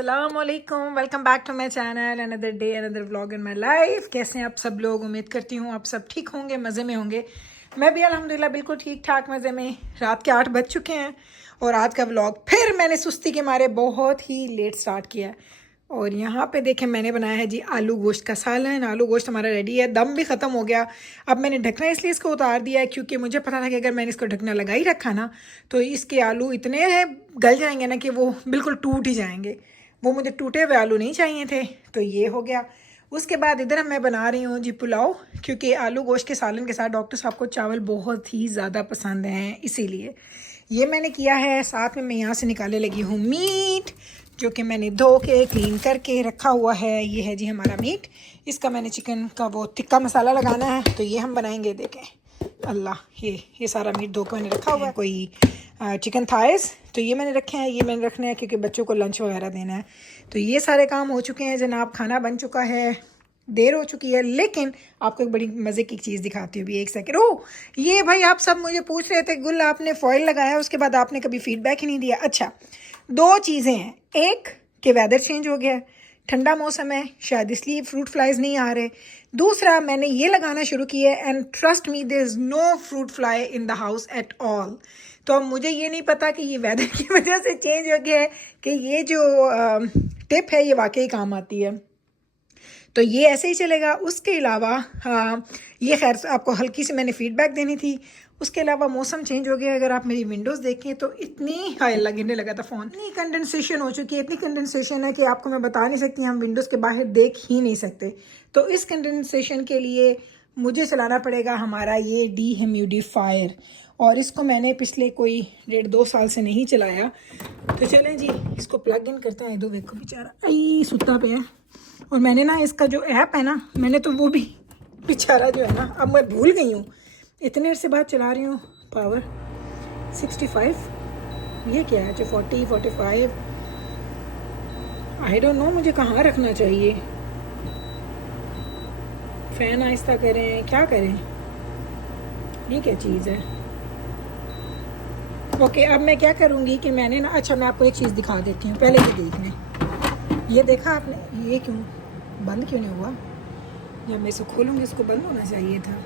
अस्सलामुअलैकुम, welcome back to my channel. Another day another vlog in my life. कैसे हैं आप सब लोग? उम्मीद करती हूँ आप सब ठीक होंगे, मज़े में होंगे। मैं भी अल्हम्दुलिल्लाह बिल्कुल ठीक ठाक मज़े में। रात के 8 बज चुके हैं और आज का व्लॉग फिर मैंने सुस्ती के मारे बहुत ही लेट स्टार्ट किया। और यहाँ पे देखें मैंने बनाया है जी आलू गोश्त का सालन। आलू गोश्त हमारा रेडी है, दम भी ख़त्म हो गया। अब मैंने ढकना इसलिए इसको उतार दिया है क्योंकि मुझे पता था कि अगर मैंने इसको ढकना लगा ही रखा ना तो इसके आलू इतने गल जाएंगे ना कि वो बिल्कुल टूट ही जाएंगे। वो मुझे टूटे हुए आलू नहीं चाहिए थे, तो ये हो गया। उसके बाद इधर मैं बना रही हूँ जी पुलाव, क्योंकि आलू गोश्त के सालन के साथ डॉक्टर साहब को चावल बहुत ही ज़्यादा पसंद हैं, इसीलिए ये मैंने किया है। साथ में मैं यहाँ से निकालने लगी हूँ मीट, जो कि मैंने धो के क्लीन करके रखा हुआ है। ये है जी हमारा मीट। इसका मैंने चिकन का वो तिक्का मसाला लगाना है, तो ये हम बनाएंगे। देखें अल्लाह, ये सारा मीट धो के मैंने रखा हुआ है। कोई चिकन थाइस तो ये मैंने रखे हैं, ये मैंने रखने हैं क्योंकि बच्चों को लंच वगैरह देना है। तो ये सारे काम हो चुके हैं जनाब। खाना बन चुका है, देर हो चुकी है, लेकिन आपको एक बड़ी मज़े की चीज़ दिखाती हूँ भी। एक सेकंड। ओह ये भाई, आप सब मुझे पूछ रहे थे गुल आपने फॉइल लगाया, उसके बाद आपने कभी फीडबैक ही नहीं दिया। अच्छा, दो चीज़ें हैं। एक कि वेदर चेंज हो गया, ठंडा मौसम है, शायद इसलिए फ्रूट फ्लाइज नहीं आ रहे। दूसरा, मैंने ये लगाना शुरू किया है and trust me there is no fruit fly in the house at all. तो अब मुझे ये नहीं पता कि ये वेदर की वजह से चेंज हो गया है कि ये जो टिप है ये वाकई काम आती है। तो ये ऐसे ही चलेगा। उसके अलावा ये खैर आपको हल्की सी मैंने फीडबैक देनी थी। उसके अलावा मौसम चेंज हो गया। अगर आप मेरी विंडोज़ देखें तो इतनी हाय गिरने लगा था फ़ोन, इतनी कंडेंसेशन हो चुकी है, इतनी कंडेंसेशन है कि आपको मैं बता नहीं सकती, हम विंडोज़ के बाहर देख ही नहीं सकते। तो इस कंडेंसेशन के लिए मुझे चलाना पड़ेगा हमारा ये डीह्यूमिडिफायर, और इसको मैंने पिछले कोई 1.5-2 साल से नहीं चलाया। तो चलें जी, इसको प्लग इन करते हैं। दो देखो बेचारा आई सुता पे है। और मैंने ना इसका जो ऐप है ना, मैंने तो वो भी बेचारा जो है ना, अब मैं भूल गई हूँ। इतने देर से बाद चला रही हूँ। पावर 65, ये क्या है? 40 45, आई डोंट नो मुझे कहाँ रखना चाहिए। फ़ैन आहिस्ता करें, क्या करें? ये क्या चीज़ है? ओके, अब मैं क्या करूँगी कि मैंने ना, अच्छा मैं आपको एक चीज़ दिखा देती हूँ, पहले ये देख लें। ये देखा आपने? ये क्यों बंद क्यों नहीं हुआ? जब मैं इसे खोलूँगी इसको बंद होना चाहिए था।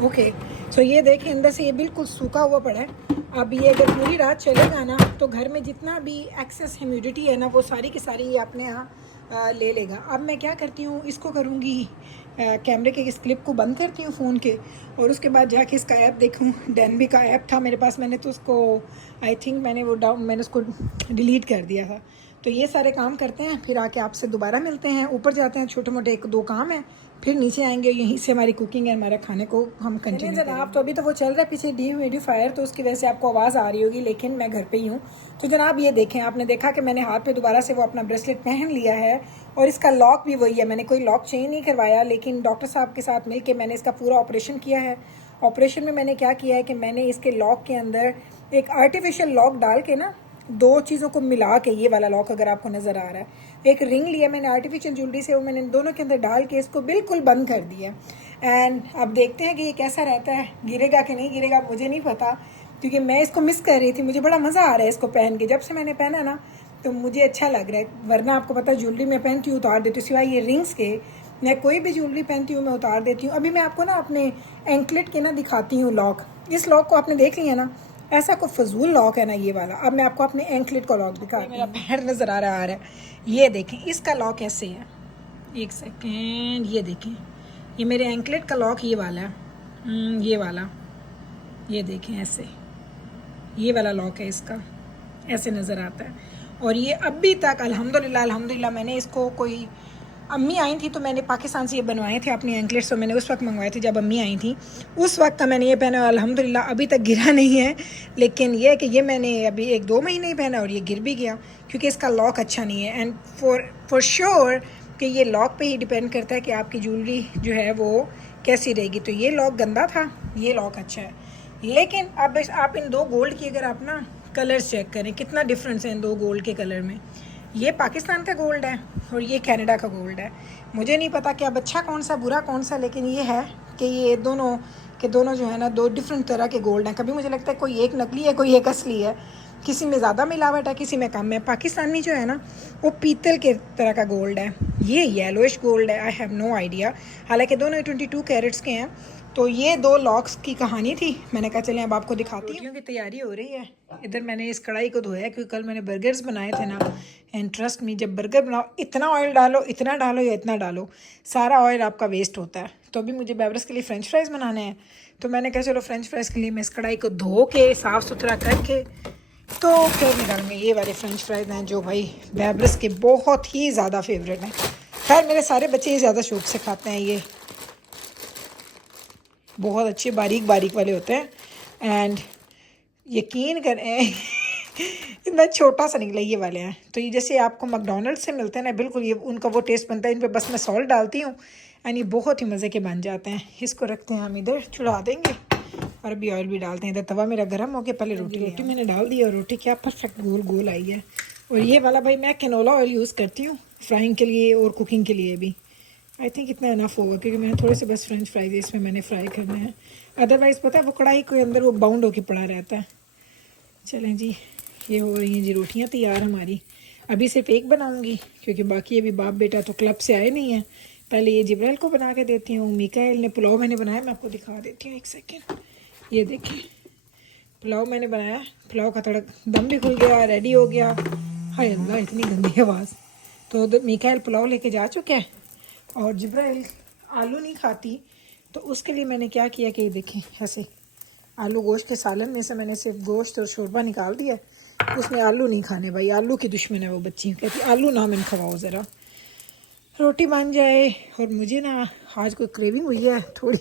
ओके सो ये देखें, अंदर से ये बिल्कुल सूखा हुआ पड़ा है। अब ये अगर पूरी रात चलेगा ना तो घर में जितना भी एक्सेस ह्यूमिडिटी है ना वो सारी की सारी ये अपने यहाँ ले लेगा। अब मैं क्या करती हूँ, इसको करूँगी कैमरे के इस क्लिप को बंद करती हूँ फ़ोन के, और उसके बाद जाके इसका ऐप देखूँ। डेनबी का ऐप था मेरे पास, मैंने तो उसको आई थिंक मैंने उसको डिलीट कर दिया था। तो ये सारे काम करते हैं, फिर आके आपसे दोबारा मिलते हैं। ऊपर जाते हैं, छोटे मोटे 1-2 काम है, फिर नीचे आएंगे। यहीं से हमारी कुकिंग है, हमारे खाने को हम कंटिन्यू जनाब। तो अभी तो वो चल रहा है पीछे डीह्यूमिडिफायर, तो उसकी वजह से आपको आवाज़ आ रही होगी, लेकिन मैं घर पे ही हूँ। तो जनाब ये देखें, आपने देखा कि मैंने हाथ पे दोबारा से वो अपना ब्रेसलेट पहन लिया है, और इसका लॉक भी वही है। मैंने कोई लॉक चेंज नहीं करवाया, लेकिन डॉक्टर साहब के साथ मिल के मैंने इसका पूरा ऑपरेशन किया है। ऑपरेशन में मैंने क्या किया है कि मैंने इसके लॉक के अंदर एक आर्टिफिशियल लॉक डाल के ना, दो चीज़ों को मिला के, ये वाला लॉक अगर आपको नज़र आ रहा है, एक रिंग लिया मैंने आर्टिफिशियल ज्वेलरी से, वो मैंने दोनों के अंदर डाल के इसको बिल्कुल बंद कर दिया। एंड अब देखते हैं कि ये कैसा रहता है, गिरेगा कि नहीं गिरेगा मुझे नहीं पता, क्योंकि मैं इसको मिस कर रही थी। मुझे बड़ा मज़ा आ रहा है इसको पहन के, जब से मैंने पहना ना तो मुझे अच्छा लग रहा है। वरना आपको पता ज्वेलरी मैं पहनती हूँ उतार देती हूँ, सिवाय ये रिंग्स के मैं कोई भी ज्वेलरी पहनती हूँ मैं उतार देती हूँ। अभी मैं आपको ना अपने एंकलेट के ना दिखाती हूँ लॉक। इस लॉक को आपने देख लिया ना, ऐसा कोई फजूल लॉक है ना ये वाला। अब मैं आपको अपने एंकलेट का लॉक दिखा, मेरा पैर नज़र आ रहा है। ये देखें इसका लॉक ऐसे है। एक सेकेंड, ये देखें, ये मेरे एंकलेट का लॉक ये वाला है, ये वाला, ये देखें ऐसे, ये वाला लॉक है इसका, ऐसे नज़र आता है। और ये अभी तक अल्हम्दुलिल्लाह मैंने इसको, कोई अम्मी आई थी तो मैंने पाकिस्तान से ये बनवाए थे अपने एंकलेट्स, तो मैंने उस वक्त मंगवाए थे जब अम्मी आई थी, उस वक्त का मैंने ये पहना। अल्हम्दुलिल्लाह अभी तक गिरा नहीं है, लेकिन ये है कि ये मैंने अभी 1-2 महीने ही पहना और ये गिर भी गया क्योंकि इसका लॉक अच्छा नहीं है। एंड फॉर श्योर कि ये लॉक पे ही डिपेंड करता है कि आपकी ज्वेलरी जो है वो कैसी रहेगी। तो ये लॉक गंदा था, ये लॉक अच्छा है। लेकिन अब आप इन दो गोल्ड की अगर आप ना कलर्स चेक करें, कितना डिफरेंस है इन दो गोल्ड के कलर में। ये पाकिस्तान का गोल्ड है और ये कनाडा का गोल्ड है। मुझे नहीं पता कि अब अच्छा कौन सा बुरा कौन सा, लेकिन ये है कि ये दोनों के दोनों जो है ना, दो डिफरेंट तरह के गोल्ड हैं। कभी मुझे लगता है कोई एक नकली है कोई एक असली है, किसी में ज़्यादा मिलावट है, किसी में कम है। पाकिस्तानी जो है ना वो पीतल के तरह का गोल्ड है, ये येलोइश गोल्ड है, आई हैव नो आइडिया। हालांकि दोनों 22 कैरेट्स के हैं। तो ये 2 लॉक्स की कहानी थी। मैंने कहा चलें अब आपको दिखाती हूँ। रोटियों की तैयारी हो रही है। इधर मैंने इस कढ़ाई को धोया क्योंकि कल मैंने बर्गर्स बनाए थे ना, एंड ट्रस्ट मी जब बर्गर बनाओ इतना ऑयल डालो, इतना डालो या इतना डालो, सारा ऑयल आपका वेस्ट होता है। तो अभी मुझे बेब्रस के लिए फ़्रेंच फ्राइज़ बनाने हैं, तो मैंने कहा चलो फ्रेंच फ्राइज़ के लिए मैं इस कढ़ाई को धो के साफ़ सुथरा करके तो फिर निकालूंगी। ये वाले फ्रेंच फ्राइज़ हैं जो भाई बेब्रस के बहुत ही ज़्यादा फेवरेट हैं। खैर मेरे सारे बच्चे ये ज़्यादा शौक से खाते हैं, ये बहुत अच्छे बारीक बारीक वाले होते हैं। एंड यकीन करें इतना छोटा सा निकला ये वाले हैं। तो ये जैसे आपको मैकडॉनल्ड्स से मिलते हैं ना, बिल्कुल ये उनका वो टेस्ट बनता है। इन पे बस मैं सॉल्ट डालती हूँ एंड ये बहुत ही मज़े के बन जाते हैं। इसको रखते हैं हम इधर, चढ़ा देंगे और अभी ऑयल भी डालते हैं। इधर तवा मेरा गर्म हो गया, पहले रोटी मैंने डाल दी और रोटी क्या परफेक्ट गोल गोल आई है। और ये वाला भाई मैं कैनोला ऑयल यूज़ करती हूँ फ्राइंग के लिए और कुकिंग के लिए भी। आई थिंक इतना इनफ होगा क्योंकि मैंने थोड़े से बस फ्रेंच फ्राइज इसमें मैंने फ्राई करने हैं। अदरवाइज़ पता है वो कढ़ाई के अंदर वो बाउंड होकर पड़ा रहता है। चलें जी, ये हो रही हैं जी रोटियां तैयार हमारी। अभी सिर्फ एक बनाऊंगी क्योंकि बाकी अभी बाप बेटा तो क्लब से आए नहीं हैं। पहले ये जिब्राइल को बना के देती हूँ। मिकाइल ने पुलाव मैंने बनाया, मैं आपको दिखा देती हूँ एक सेकेंड। ये देखें पुलाव मैंने बनाया, पुलाव का थोड़ा दम भी खुल गया, रेडी हो गया। हाय अल्लाह इतनी गंदी आवाज़। तो मिकाइल पुलाव लेके जा चुका है और जिब्राइल आलू नहीं खाती, तो उसके लिए मैंने क्या किया कि देखें ऐसे आलू गोश्त के सालन में से मैंने सिर्फ गोश्त और शोरबा निकाल दिया। उसमें आलू नहीं खाने भाई, आलू की दुश्मन है वो बच्ची, कहती आलू ना मैंने खवाओ ज़रा, रोटी बन जाए। और मुझे ना आज कोई क्रेविंग हुई है थोड़ी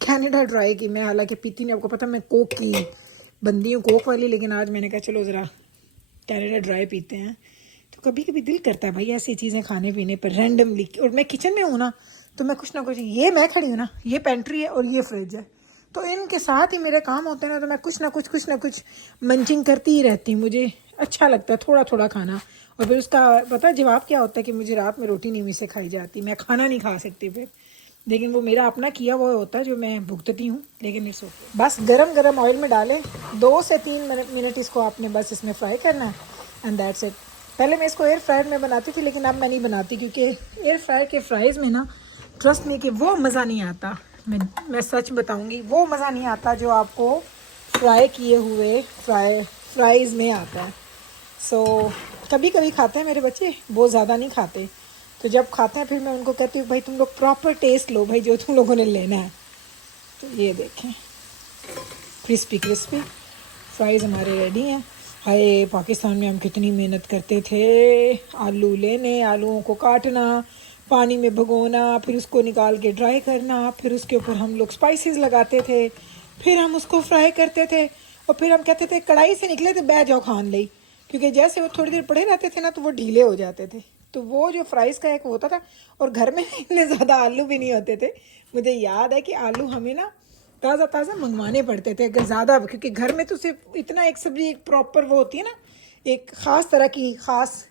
कैनेडा ड्राई की। मैं हालांकि पीती नहीं, आपको पता मैं कोक की बंदी हूँ, कोक वाली, लेकिन आज मैंने कहा चलो ज़रा कैनेडा ड्राई पीते हैं। तो कभी कभी दिल करता है भाई ऐसी चीज़ें खाने पीने पर रैंडमली। और मैं किचन में हूँ ना तो मैं कुछ ना कुछ, ये मैं खड़ी हूँ ना, ये पेंट्री है और ये फ्रिज है, तो इनके साथ ही मेरे काम होते हैं ना, तो मैं कुछ ना कुछ मंचिंग करती ही रहती हूँ। मुझे अच्छा लगता है थोड़ा थोड़ा खाना। और फिर उसका पता जवाब क्या होता है कि मुझे रात में रोटी नहीं मुझसे खाई जाती, मैं खाना नहीं खा सकती फिर। लेकिन वो मेरा अपना किया हुआ होता है जो मैं भुगतती हूँ। लेकिन इट्स ओके। बस गरम ऑयल में डालें, 2 से 3 मिनट इसको आपने बस इसमें फ्राई करना है एंड दैट्स इट। पहले मैं इसको एयर फ्रायर में बनाती थी लेकिन अब मैं नहीं बनाती क्योंकि एयर फ्रायर के फ्राइज़ में ना ट्रस्ट मी कि वो मज़ा नहीं आता। मैं सच बताऊंगी, वो मज़ा नहीं आता जो आपको फ्राई किए हुए फ्राइज़ में आता है। सो कभी कभी खाते हैं मेरे बच्चे, बहुत ज़्यादा नहीं खाते। तो जब खाते हैं फिर मैं उनको कहती हूँ भाई तुम लोग प्रॉपर टेस्ट लो भाई जो तुम लोगों ने लेना है। तो ये देखें क्रिस्पी फ्राइज़ हमारे रेडी हैं। हाय पाकिस्तान में हम कितनी मेहनत करते थे, आलू लेने, आलूओं को काटना, पानी में भिगोना, फिर उसको निकाल के ड्राई करना, फिर उसके ऊपर हम लोग स्पाइसेस लगाते थे, फिर हम उसको फ्राई करते थे और फिर हम कहते थे कढ़ाई से निकले तो बैठ जाओ खान ले, क्योंकि जैसे वो थोड़ी देर पड़े रहते थे ना तो वो ढीले हो जाते थे। तो वो जो फ्राइज़ का एक होता था, और घर में इतने ज़्यादा आलू भी नहीं होते थे। मुझे याद है कि आलू हमें ना ताज़ा मंगवाने पड़ते थे अगर ज़्यादा, क्योंकि घर में तो सिर्फ इतना एक सब्ज़ी एक प्रॉपर वो होती है ना, एक ख़ास तरह की ख़ास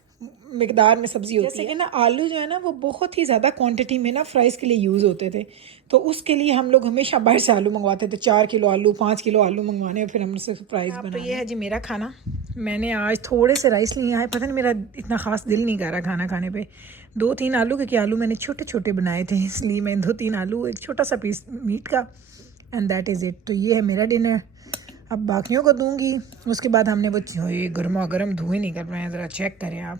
मिकदार में सब्ज़ी होती है। जैसे कि ना आलू जो है ना वो बहुत ही ज़्यादा क्वांटिटी में ना फ्राइज़ के लिए यूज़ होते थे, तो उसके लिए हम लोग हमेशा बाहर से आलू मंगवाते थे। 4 किलो आलू 5 किलो आलू मंगवाने और फिर हम उससे फ्राइज़ बनाने। ये है जी मेरा खाना। मैंने आज थोड़े से राइस लिए हैं, पता नहीं मेरा इतना ख़ास दिल नहीं कर रहा खाना खाने पे। 2-3 आलू, क्योंकि आलू मैंने छोटे छोटे बनाए थे इसलिए मैं 2-3 आलू, एक छोटा सा पीस मीट का, एंड दैट इज़ इट। तो ये है मेरा डिनर। अब बाकियों को दूंगी। उसके बाद हमने वो ये गर्मा गर्म धुएँ निकल रहे हैं, ज़रा चेक करें आप।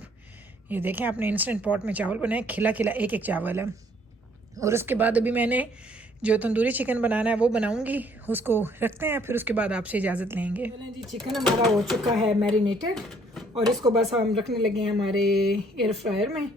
ये देखें आपने इंस्टेंट पॉट में चावल बनाए, खिला एक चावल है। और उसके बाद अभी मैंने जो तंदूरी चिकन बनाना है वो बनाऊंगी, उसको रखते हैं, फिर उसके बाद आपसे इजाज़त लेंगे। जी चिकन हमारा हो चुका है मैरिनेटेड और इसको बस हम रखने लगे हैं हमारे एयर फ्रायर में।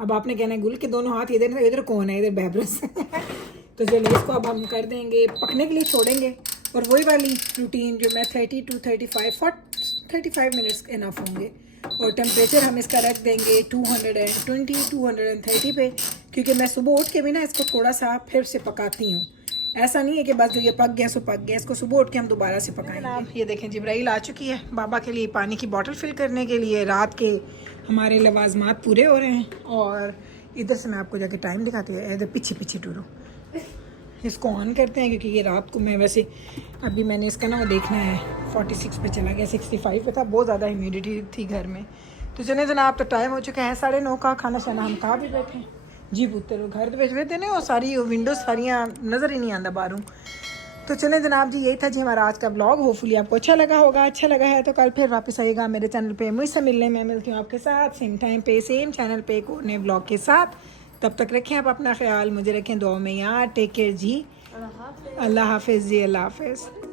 अब आपने कहना है गुल के दोनों हाथ इधर कौन है, इधर बेब्रस तो चलिए इसको अब हम कर देंगे, पकने के लिए छोड़ेंगे। और वही वाली रूटीन जो मैं 30 to 35 मिनट्स इनफ होंगे। और टेम्परेचर हम इसका रख देंगे 220-230 पे, क्योंकि मैं सुबह उठ के भी ना इसको थोड़ा सा फिर से पकाती हूँ। ऐसा नहीं है कि बस जो ये पक गया सो पक गया, इसको सुबह उठ के हम दोबारा से पकाएंगे। आप ये देखें जिब्राइल आ चुकी है बाबा के लिए पानी की बोतल फिल करने के लिए। रात के हमारे लवाजमात पूरे हो रहे हैं। और इधर से मैं आपको जाके टाइम दिखाती हूँ, इधर पीछे टूरो। इसको ऑन करते हैं क्योंकि ये रात को मैं वैसे अभी मैंने इसका ना वो देखना है 46 पे चला गया, 65 पे था, बहुत ज़्यादा ह्यूमिडिटी थी घर में। तो चले जनाब, तो टाइम हो चुका है 9:30 का, खाना शाना हम खा भी बैठे जी पुत्र घर बेच बैठे ने और सारी विंडोज सारियाँ नज़र ही नहीं आता बाहरों। तो चलें जनाब जी, यही था जी हमारा आज का ब्लॉग। होपफुली आपको अच्छा लगा होगा। अच्छा लगा है तो कल फिर वापस आइएगा मेरे चैनल पे मुझसे मिलने। मैं मिलती हूँ आपके साथ सेम टाइम पे सेम चैनल पे एक और नए ब्लॉग के साथ। तब तक रखें आप अपना ख्याल, मुझे रखें दुआ में यार। टेक केयर जी, अल्लाह हाफिज़ जी, अल्लाह हाफिज़।